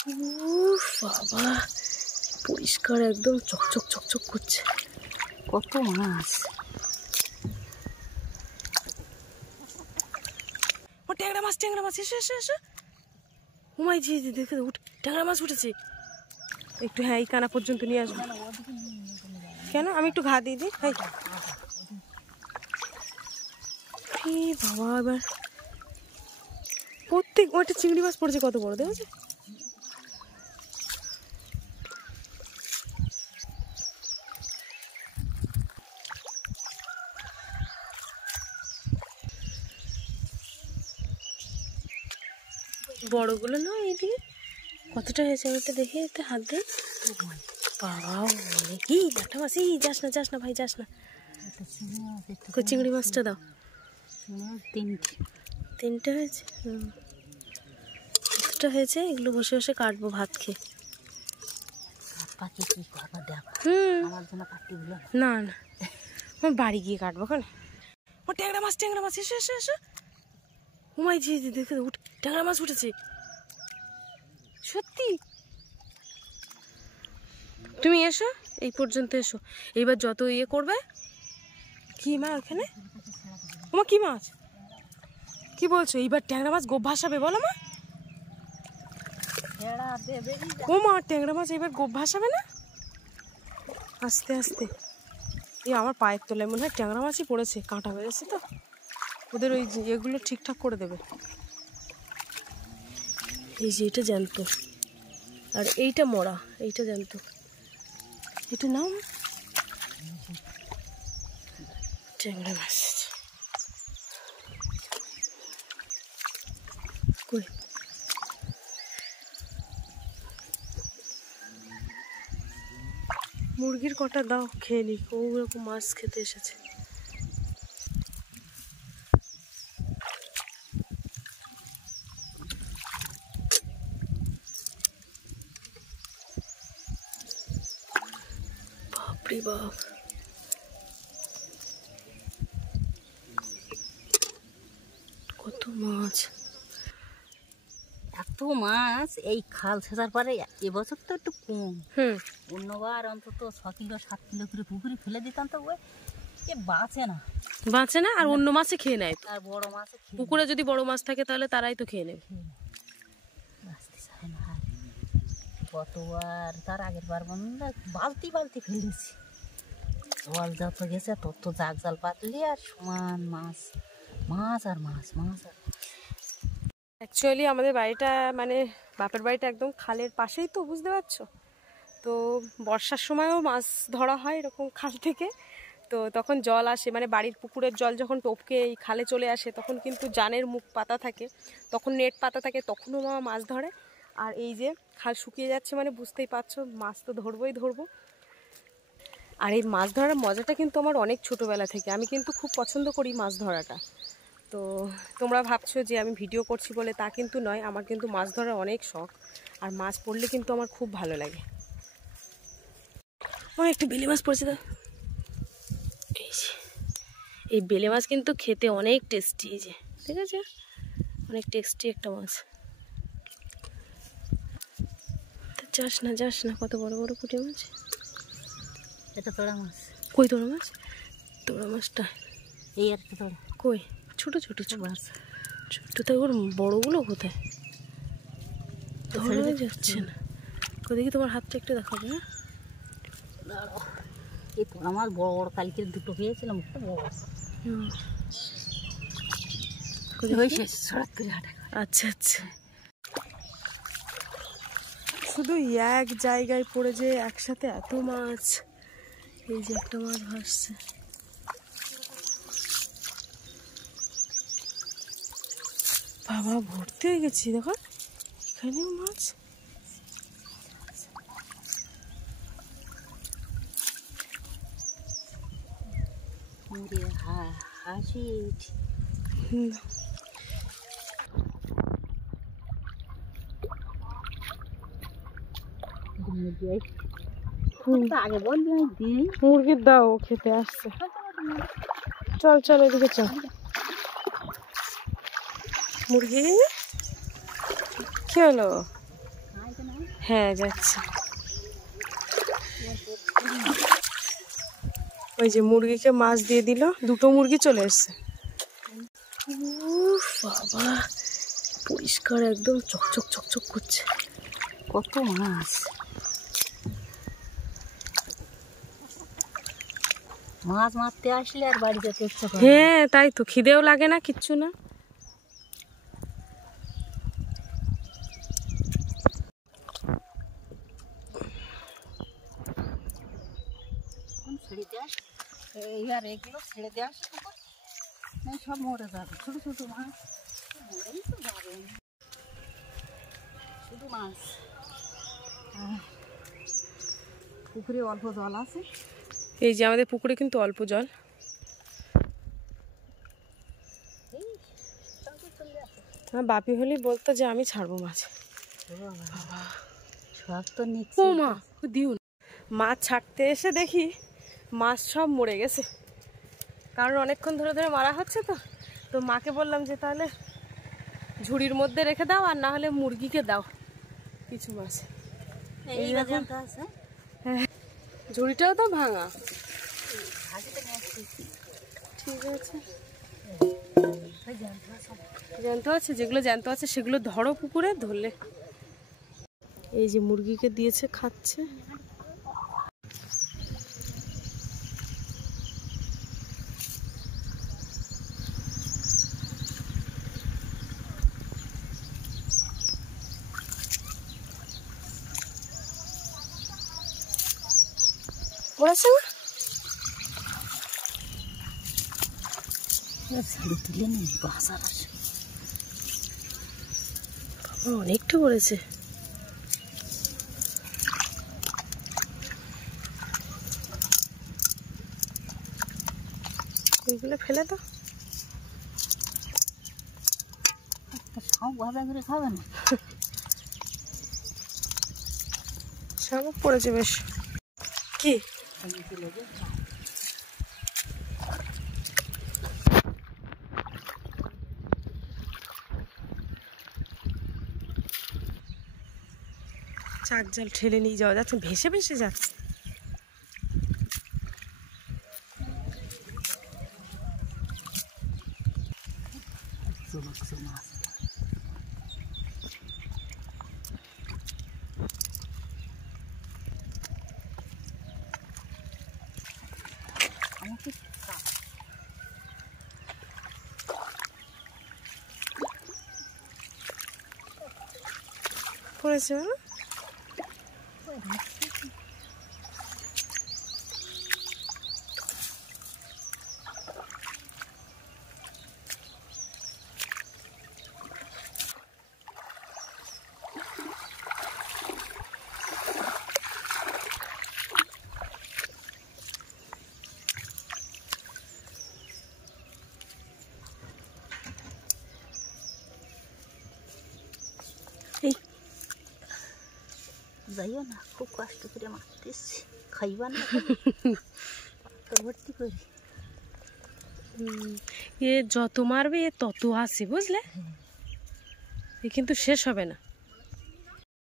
বাবা পরিষ্কার একদম চকচক চকচক করছে, কত মাছ। ও ট্যাংরা মাছ, ট্যাংরা মাছ, এসো এসো এসো। হুমাই জি দেখে ট্যাংরা মাছ উঠেছে একটু। হ্যাঁ এই কানা পর্যন্ত নিয়ে আসবো। কেন? আমি একটু ঘা দিয়ে দিই। বাবা এবার প্রত্যেক ওইটা চিংড়ি মাছ পড়েছে, কত বড় দেখেছে। বড়গুলো না এইদিকে কতটা হয়েছে আমি তো দেখি, এতে হাত দিয়ে। বাবা কি একটা মাছ, এই যাস না যাস না ভাই যাস না। চিংড়ি মাছটা দাও। তিনটে হয়েছে, কতটা হয়েছে। এগুলো বসে বসে কাটবো ভাত খেয়ে। না না আমার বাড়ি গিয়ে কাটবো। কেন? ও ট্যাংরা মাছ, ট্যাংরা মাছ, এসো এসো এসো। হুমাই জি দেখে ট্যাংরা মাছ উঠেছে সত্যি। তুমি এসো এই পর্যন্ত এসো। এইবার যত ইয়ে করবে। কি মা ওখানে? ওমা কি মাছ? কি বলছো? এইবার ট্যাংরা মাছ গোপ ভাসাবে বলো মা। ও মা ট্যাংরা মাছ এবার গোপ ভাসাবে না? আস্তে আস্তে। এই আমার পায়ের তলায় মনে হয় ট্যাংরা মাছই পড়েছে, কাঁটা বেড়েছে তো। ওদের ওই এগুলো ঠিকঠাক করে দেবে। এই যে এটা জ্যান্ত, আর এইটা মরা, এইটা জ্যান্ত। এটা নাম ট্যাংরা মাছ। কই মুরগির কটা দাও খেয়ে নি। ওরকম মাছ খেতে এসেছে। বাপরে বাপ কত মাছ, এত মাছ। এই খাল ছেঁচার পরে এবছর তো একটু কম। অন্যবার অন্তত 6 কিলো 7 কিলো করে পুকুরে ফেলে দিতাম, তো ওই বাঁচে না, বাঁচে না। আর অন্য মাছে খেয়ে নেয়। আর বড় মাছ পুকুরে যদি বড় মাছ থাকে তাহলে তারাই তো খেয়ে নেবে। বাঁচতে চায় না। কতবার তার আগের বার বালতি বালতি ফেলেছি। জল যত গেছে তত জাগ জাল পাতলি আর সমান মাছ, মাছ আর মাছ, মাছ আর মাছ। অ্যাকচুয়ালি আমাদের বাড়িটা মানে বাপের বাড়িটা একদম খালের পাশেই, তো বুঝতে পারছো। তো বর্ষার সময়ও মাছ ধরা হয় এরকম খাল থেকে। তো তখন জল আসে, মানে বাড়ির পুকুরের জল যখন টপকে এই খালে চলে আসে, তখন কিন্তু জানের মুখ পাতা থাকে, তখন নেট পাতা থাকে, তখনও মামা মাছ ধরে। আর এই যে খাল শুকিয়ে যাচ্ছে মানে বুঝতেই পারছো মাছ তো ধরবোই ধরবো। আর এই মাছ ধরার মজাটা কিন্তু আমার অনেক ছোটোবেলা থেকে, আমি কিন্তু খুব পছন্দ করি মাছ ধরাটা। তো তোমরা ভাবছো যে আমি ভিডিও করছি বলে, তা কিন্তু নয়। আমার কিন্তু মাছ ধরার অনেক শখ, আর মাছ পড়লে কিন্তু আমার খুব ভালো লাগে। আমার একটু বেলে মাছ পড়ছে তো। এই বেলে মাছ কিন্তু খেতে অনেক টেস্টি। এই যে ঠিক আছে, অনেক টেস্টি একটা মাছ। যাস না যাস না, কত বড় বড় পুঁটি মাছ। এটা তোড়া মাছ। কই তোড়া মাছ? তোড়া মাছটা এই আর কি তোড়া। কই ছোট ছোট মাছ, ছোট তো। ওর বড়গুলো কোথায়? ধরা যাচ্ছে না। দেখি তোমার হাতটা একটু দেখাবে। হ্যাঁ এই তোড়া মাছ বড় বড়, কালকে দুটো পেয়েছিলাম, বড়। আচ্ছা আচ্ছা, শুধু এক জায়গায় পড়ে যে একসাথে এত মাছ। এই যে একটা মাছ ভাসছে। বাবা ভর্তি হয়ে গেছি, দেখো এখানেও মাছ। হাসি আগে বলবি দিই। মুরগির দাও, খেতে আসছে। চল চল এদিকে চল। মুরগি কি হলো? হ্যাঁ যাচ্ছে। ওই যে মুরগিকে মাছ দিয়ে দিল, দুটো মুরগি চলে এসছে। বাবা পরিষ্কার একদম চকচক চকচক করছে, কত মাছ। মাছ মারতে আসলে আর বাড়ি যেতে ইচ্ছে করে। হ্যাঁ তাই তো, খিদেও লাগে না কিচ্ছু না। ছেড়ে দিয়ে আসে এইবার এগুলো ছেড়ে দিয়ে আসে, সব মরে যাবে। ছোট ছোট মাছ মরেই তো যাবে, শুধু মাছ। পুকুরে অল্প জল আছে। এই যে আমাদের পুকুরে কিন্তু অল্প জল। আমার বাপি হলেই বলতো যে আমি ছাড়বো মাছ। সব তো ও মা দিও না। মাছ ছাড়তে এসে দেখি মাছ সব মরে গেছে, কারণ অনেকক্ষণ ধরে ধরে মারা হচ্ছে তো। তো মাকে বললাম যে তাহলে ঝুড়ির মধ্যে রেখে দাও, আর না হলে মুরগিকে দাও কিছু মাছ। এইরকম আছে। হ্যাঁ, ঝুড়িটাও তো ভাঙা। ঠিক আছে, জ্যান্ত আছে, যেগুলো জ্যান্ত আছে সেগুলো ধরো পুকুরে, ধরলে। এই যে মুরগিকে দিয়েছে, খাচ্ছে। বলেছে না তুলে নেই বাসার আসে। অনেকটা পড়েছে। এইগুলো ফেলে দাও, সব ভাজা করে খাবে না। সব পড়েছে বেশ। কি চাক জাল ঠেলে নিয়ে যাওয়া যাচ্ছে, ভেসে ভেসে যাচ্ছে। মাছ পড়েছে না? যাইও না, খুব কষ্ট করে মারতেছি, খাইবা না তো ভর্তি করি। এ যত মারবে এ তত আসে, বুঝলে? এ কিন্তু শেষ হবে না।